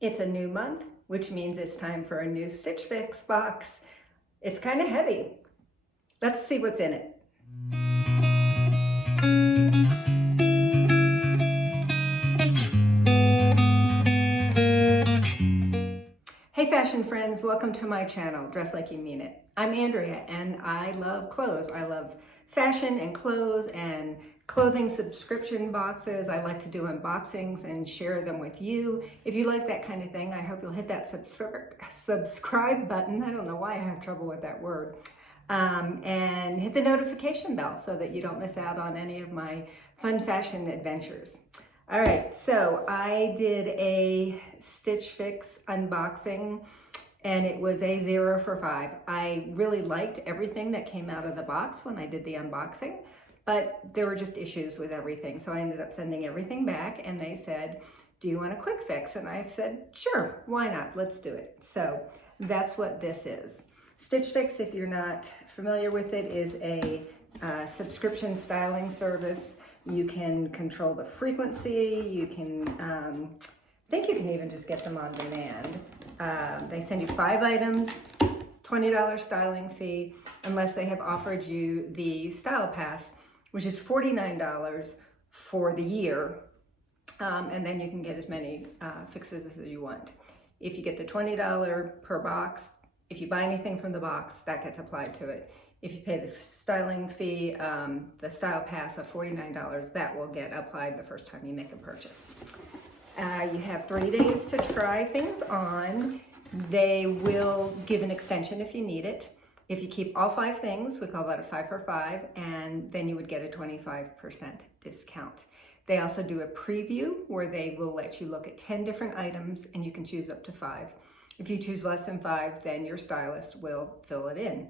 It's a new month, which means it's time for a new Stitch Fix box. It's kind of heavy. Let's see what's in it. Hey fashion friends, welcome to my channel, Dress Like You Mean It. I'm Andrea and I love clothes. I love fashion and clothes and clothing subscription boxes. I like to do unboxings and share them with you. If you like that kind of thing, I hope you'll hit that subscribe button. I don't know why I have trouble with that word. And hit the notification bell so that you don't miss out on any of my fun fashion adventures. All right, so I did a Stitch Fix unboxing and it was a 0 for 5. I really liked everything that came out of the box when I did the unboxing, but there were just issues with everything. So I ended up sending everything back and they said, do you want a quick fix? And I said, sure, why not? Let's do it. So that's what this is. Stitch Fix, if you're not familiar with it, is a subscription styling service. You can control the frequency. You can, I think you can even just get them on demand. They send you 5 items, $20 styling fee, unless they have offered you the Style Pass, which is $49 for the year. And then you can get as many fixes as you want. If you get the $20 per box, if you buy anything from the box, that gets applied to it. If you pay the styling fee, the Style Pass of $49, that will get applied the first time you make a purchase. You have 3 days to try things on. They will give an extension if you need it. If you keep all 5 things, we call that a 5 for 5, and then you would get a 25% discount. They also do a preview where they will let you look at 10 different items and you can choose up to 5. If you choose less than 5, then your stylist will fill it in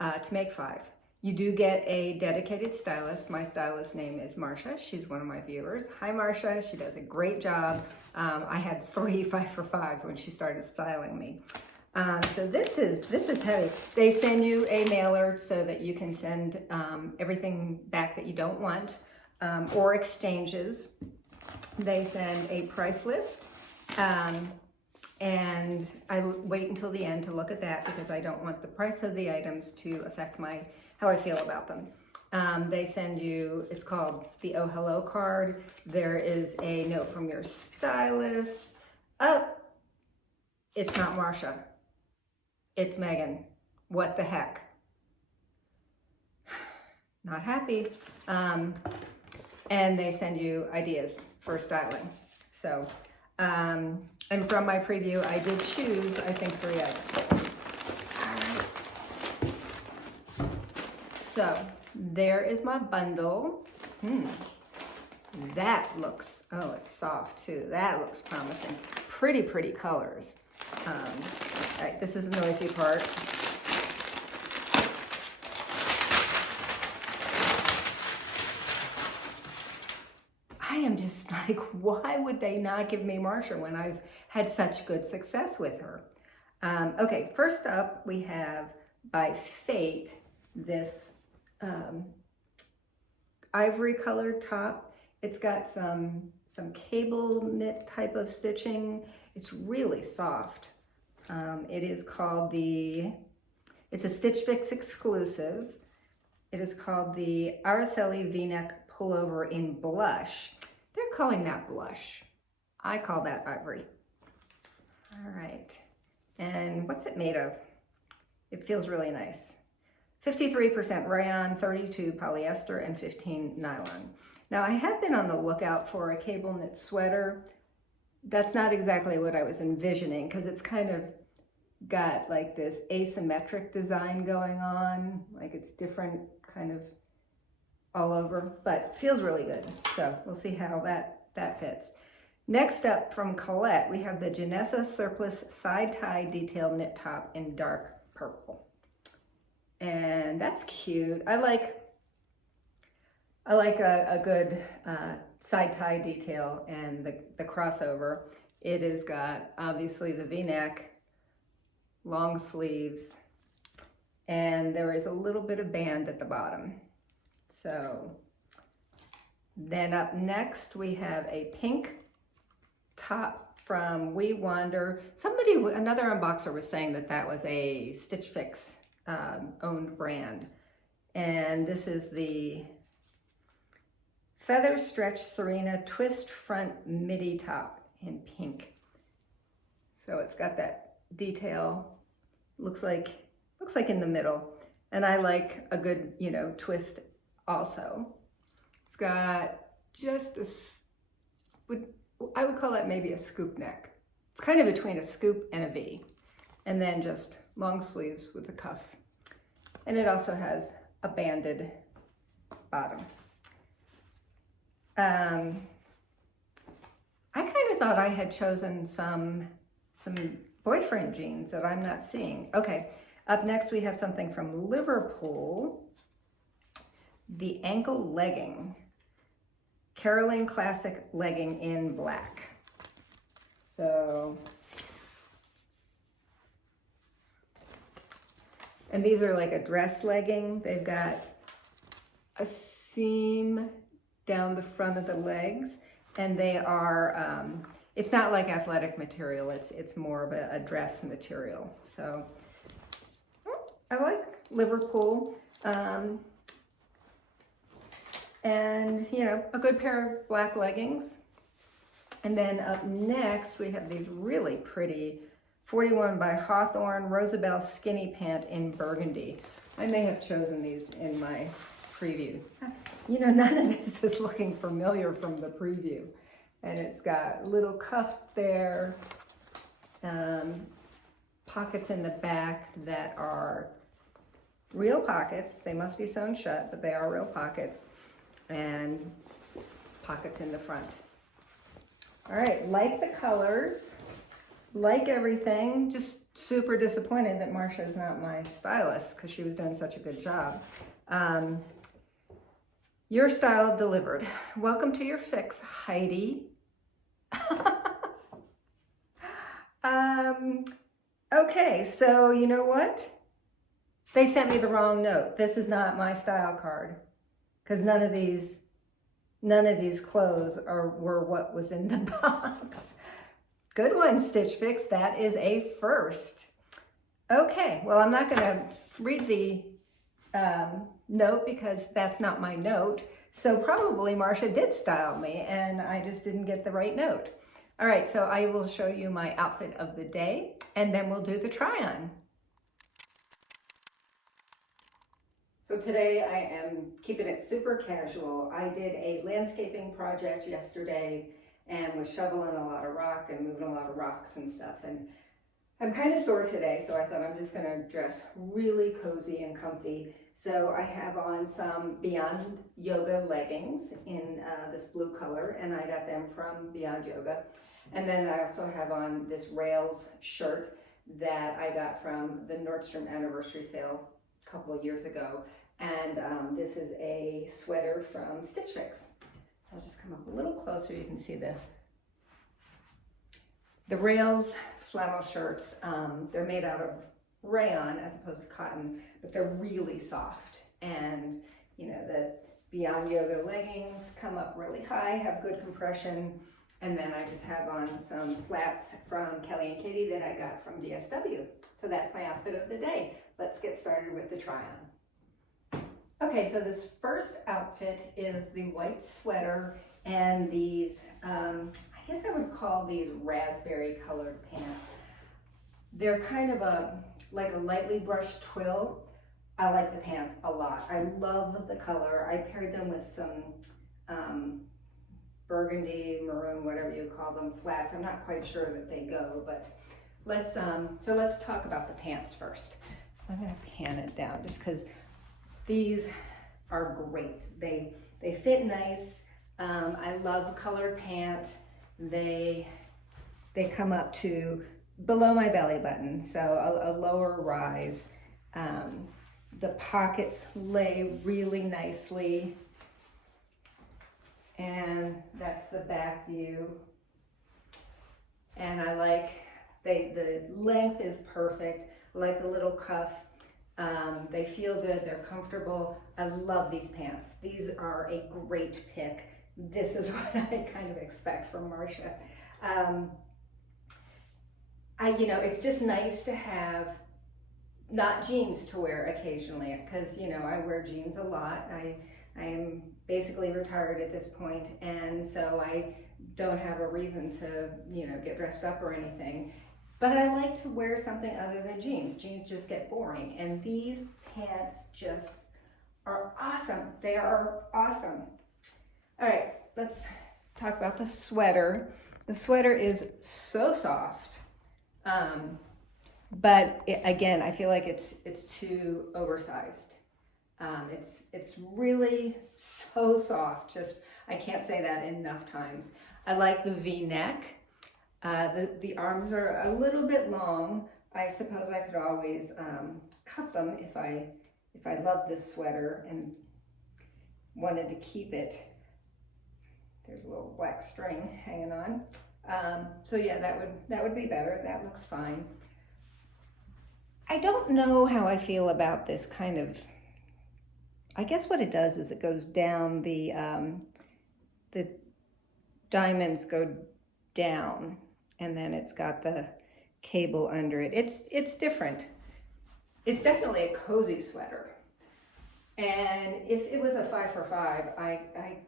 to make 5. You do get a dedicated stylist. My stylist's name is Marcia. She's one of my viewers. Hi, Marcia. She does a great job. I had 3 5 for 5s when she started styling me. So this is heavy. They send you a mailer so that you can send everything back that you don't want or exchanges. They send a price list. And I wait until the end to look at that because I don't want the price of the items to affect how I feel about them. They send you, it's called the Oh Hello card. There is a note from your stylist. Oh, it's not Marcia. It's Megan. What the heck? Not happy. And they send you ideas for styling. So, and from my preview, I did choose, I think, 3 items. So there is my bundle. That looks, oh, it's soft too. That looks promising. Pretty, pretty colors. All right, this is the noisy part. I am just like, why would they not give me Marcia when I've had such good success with her? Okay, first up we have by Fate this ivory colored top. It's got some cable knit type of stitching. It's really soft. It is called it's a Stitch Fix exclusive. It is called the Araceli V-neck pullover in blush. They're calling that blush. I call that ivory. All right. And what's it made of? It feels really nice. 53% rayon, 32 polyester, and 15 nylon. Now I have been on the lookout for a cable knit sweater. That's not exactly what I was envisioning because it's kind of got like this asymmetric design going on. Like it's different kind of all over, but feels really good. So we'll see how that fits. Next up from Colette, we have the Janesa Surplice side tie detail knit top in dark purple. And that's cute. I like a good side tie detail and the crossover. It has got obviously the V-neck, long sleeves, and there is a little bit of band at the bottom. So then up next we have a pink top from We Wander. Somebody, another unboxer was saying that that was a Stitch Fix owned brand. And this is the FeatherStretch Serena Twist Front Midi Top in pink. So it's got that detail, looks like in the middle. And I like a good, you know, twist also. It's got just I would call that maybe a scoop neck. It's kind of between a scoop and a V. And then just long sleeves with a cuff. And it also has a banded bottom. I kind of thought I had chosen some boyfriend jeans that I'm not seeing. Okay, up next we have something from Liverpool. The ankle legging. Caroline Classic legging in black. So, and these are like a dress legging. They've got a seam down the front of the legs, and they are, it's not like athletic material, it's more of a dress material. So, I like Liverpool. And, you know, a good pair of black leggings. And then up next, we have these really pretty 41 by Hawthorn Rosabel skinny pant in burgundy. I may have chosen these in my preview. You know, none of this is looking familiar from the preview. And it's got a little cuff there, pockets in the back that are real pockets. They must be sewn shut, but they are real pockets. And pockets in the front. All right, like the colors, like everything, just super disappointed that Marcia is not my stylist because she was doing such a good job. Your style delivered. Welcome to your fix, Heidi. Okay, so you know what? They sent me the wrong note. This is not my style card. Because none of these clothes were what was in the box. Good one, Stitch Fix. That is a first. Okay, well, I'm not going to read the note because that's not my note. So probably Marcia did style me, and I just didn't get the right note. All right, so I will show you my outfit of the day, and then we'll do the try-on. So today I am keeping it super casual. I did a landscaping project yesterday and was shoveling a lot of rock and moving a lot of rocks and stuff. And I'm kind of sore today, so I thought I'm just gonna dress really cozy and comfy. So I have on some Beyond Yoga leggings in this blue color, and I got them from Beyond Yoga. And then I also have on this Rails shirt that I got from the Nordstrom anniversary sale a couple of years ago. And this is a sweater from Stitch Fix. So I'll just come up a little closer. You can see the Rails flannel shirts. They're made out of rayon as opposed to cotton, but they're really soft. And you know, the Beyond Yoga leggings come up really high, have good compression. And then I just have on some flats from Kelly and Kitty that I got from DSW. So that's my outfit of the day. Let's get started with the try-on. Okay, so this first outfit is the white sweater and these, I guess I would call these raspberry colored pants. They're kind of like a lightly brushed twill. I like the pants a lot. I love the color. I paired them with some burgundy, maroon, whatever you call them, flats. I'm not quite sure that they go, but let's talk about the pants first. So I'm gonna pan it down just because these are great. They fit nice. I love colored pant. They come up to below my belly button, so a lower rise. The pockets lay really nicely. And that's the back view. And I like, the length is perfect. I like the little cuff. They feel good, they're comfortable. I love these pants. These are a great pick. This is what I kind of expect from Marcia. you know, it's just nice to have not jeans to wear occasionally, because, you know, I wear jeans a lot. I am basically retired at this point, and so I don't have a reason to, you know, get dressed up or anything. But I like to wear something other than jeans. Jeans just get boring, and these pants just are awesome. They are awesome. All right, let's talk about the sweater. The sweater is so soft, but again, I feel like it's too oversized. It's really so soft. Just, I can't say that enough times. I like the V-neck. The arms are a little bit long. I suppose I could always cut them if I love this sweater and wanted to keep it. There's a little black string hanging on. So yeah, that would be better. That looks fine. I don't know how I feel about this kind of, I guess what it does is it goes down, the diamonds go down, and then it's got the cable under it. It's different. It's definitely a cozy sweater. And if it was a 5 for $5, I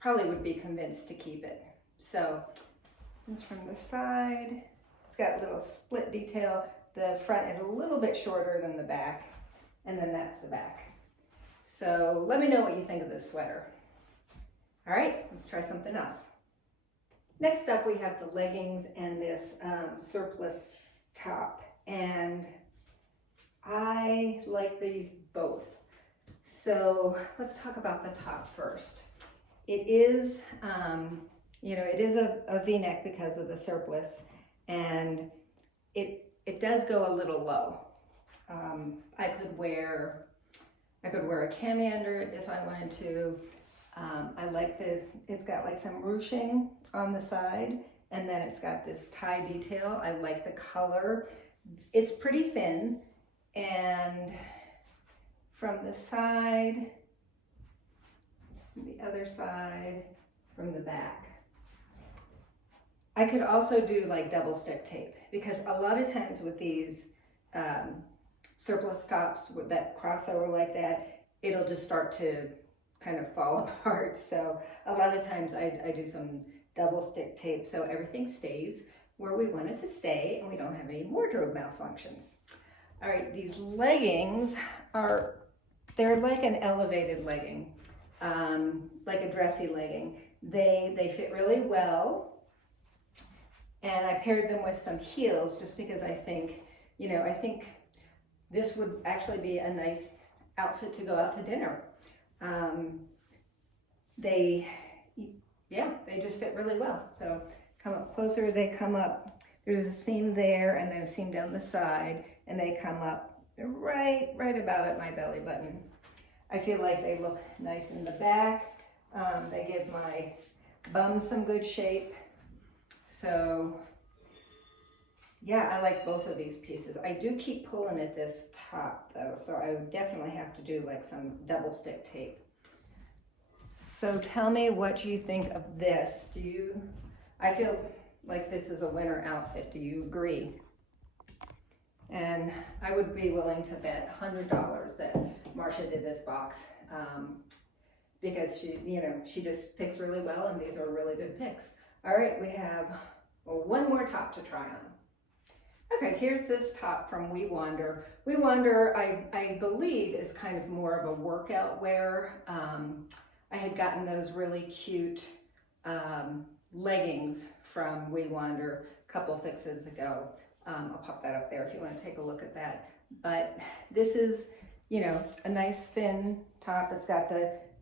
probably would be convinced to keep it. So it's from the side. It's got a little split detail. The front is a little bit shorter than the back, and then that's the back. So let me know what you think of this sweater. All right, let's try something else. Next up, we have the leggings and this surplice top, and I like these both. So let's talk about the top first. It is, you know, it is a V-neck because of the surplice, and it does go a little low. I could wear a cami under it if I wanted to. I like this, it's got like some ruching on the side, and then it's got this tie detail. I like the color. It's pretty thin, and from the side, the other side, from the back. I could also do like double stick tape, because a lot of times with these surplice tops with that crossover like that, it'll just start to kind of fall apart. So a lot of times I do some double stick tape so everything stays where we want it to stay and we don't have any wardrobe malfunctions. All right, these leggings they're like an elevated legging, like a dressy legging. They fit really well. And I paired them with some heels just because I think, you know, I think this would actually be a nice outfit to go out to dinner. They just fit really well. So come up closer, they come up, there's a seam there and then a seam down the side, and they come up right about at my belly button. I feel like they look nice in the back. They give my bum some good shape. So yeah, I like both of these pieces. I do keep pulling at this top though, so I would definitely have to do like some double stick tape. So tell me what you think of this. I feel like this is a winter outfit. Do you agree? And I would be willing to bet $100 that Marcia did this box, because she just picks really well, and these are really good picks. All right, we have one more top to try on. Okay, here's this top from We Wander. We Wander, I believe, is kind of more of a workout wear. I had gotten those really cute leggings from We Wander a couple fixes ago. I'll pop that up there if you want to take a look at that. But this is, you know, a nice thin top. It's got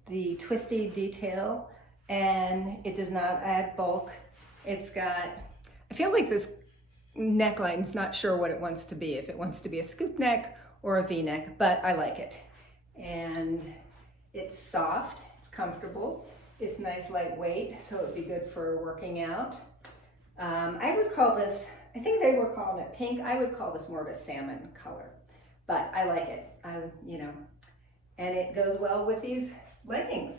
the twisty detail, and it does not add bulk. It's got, I feel like this neckline's not sure what it wants to be, if it wants to be a scoop neck or a V-neck, but I like it. And it's soft, it's comfortable, it's nice lightweight, so it'd be good for working out. I would call this, I think they were calling it pink. I would call this more of a salmon color, but I like it. And it goes well with these leggings.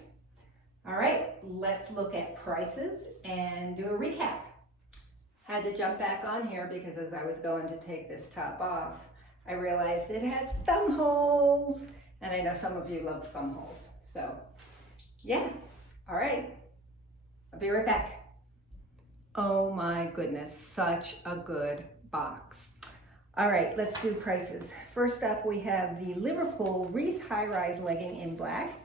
All right, let's look at prices and do a recap. Had to jump back on here because as I was going to take this top off, I realized it has thumb holes. And I know some of you love thumb holes. So yeah, all right, I'll be right back. Oh my goodness, such a good box. All right, let's do prices. First up, we have the Liverpool Reese high-rise legging in black,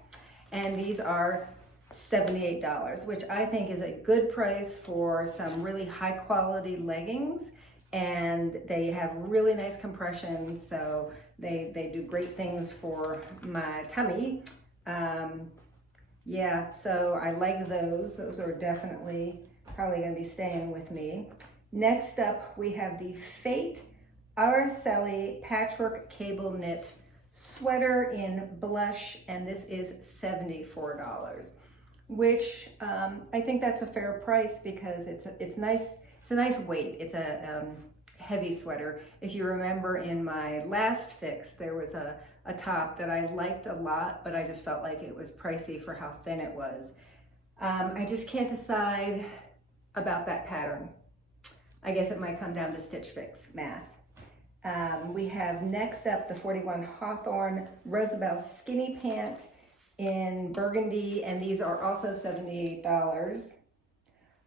and these are $78, which I think is a good price for some really high-quality leggings, and they have really nice compression, so they do great things for my tummy. Yeah, so I like those. Those are definitely probably going to be staying with me. Next up, we have the Fate Araceli Patchwork Cable Knit Sweater in blush, and this is $74, which I think that's a fair price because it's nice. It's a nice weight. It's a heavy sweater. If you remember in my last fix, there was a top that I liked a lot, but I just felt like it was pricey for how thin it was. I just can't decide about that pattern. I guess it might come down to Stitch Fix math. We have next up the 41 Hawthorn Rosabel Skinny Pant in burgundy, and these are also $78.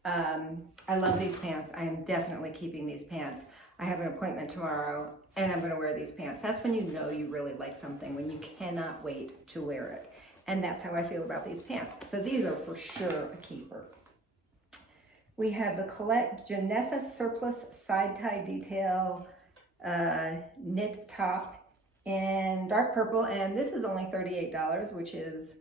I love these pants. I am definitely keeping these pants. I have an appointment tomorrow and I'm gonna wear these pants. That's when you know you really like something, when you cannot wait to wear it. And that's how I feel about these pants. So these are for sure a keeper. We have the Colette Janesa Surplice Side Tie Detail knit top in dark purple, and this is only $38, which is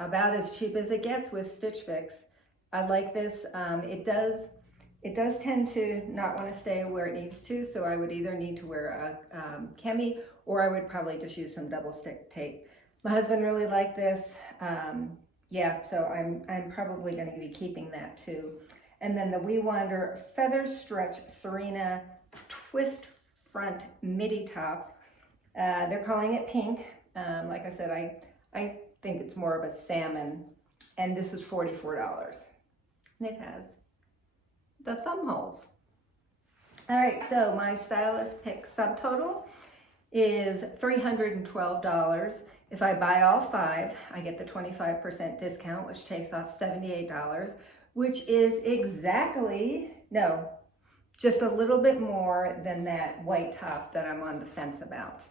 about as cheap as it gets with Stitch Fix. I like this. It does tend to not want to stay where it needs to, so I would either need to wear a cami, or I would probably just use some double stick tape. My husband really liked this. Yeah, so I'm probably going to be keeping that too. And then the We Wander FeatherStretch Serena Twist Front Midi top. They're calling it pink. Like I said, I think it's more of a salmon, and this is $44. And it has the thumb holes. All right, so my stylist pick subtotal is $312. If I buy all 5, I get the 25% discount, which takes off $78, which is exactly, no, just a little bit more than that white top that I'm on the fence about.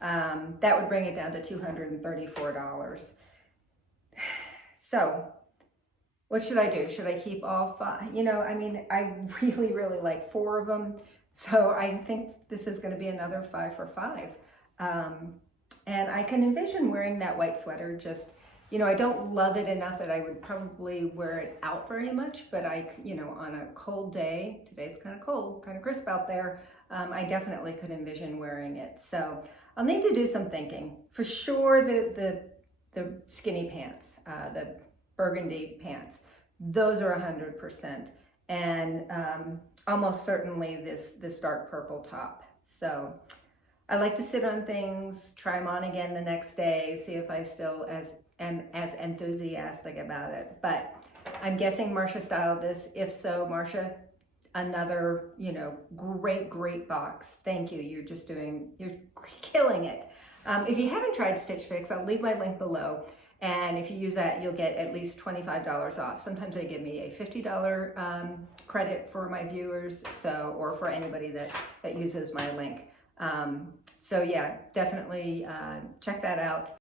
That would bring it down to $234. So what should I do? Should I keep all 5? You know, I mean, I really, really like 4 of them. So I think this is going to be another 5 for 5. And I can envision wearing that white sweater. Just, you know, I don't love it enough that I would probably wear it out very much, but you know, on a cold day, today's kind of cold, kind of crisp out there, I definitely could envision wearing it. So I'll need to do some thinking. For sure, the skinny pants, the burgundy pants, those are 100%. And almost certainly this dark purple top. So I like to sit on things, try them on again the next day, see if I still am as enthusiastic about it. But I'm guessing Marcia styled this. If so, Marcia, another, you know, great box. Thank you. You're killing it. If you haven't tried Stitch Fix, I'll leave my link below. And if you use that, you'll get at least $25 off. Sometimes they give me a $50 credit for my viewers, or for anybody that uses my link. So yeah, definitely check that out.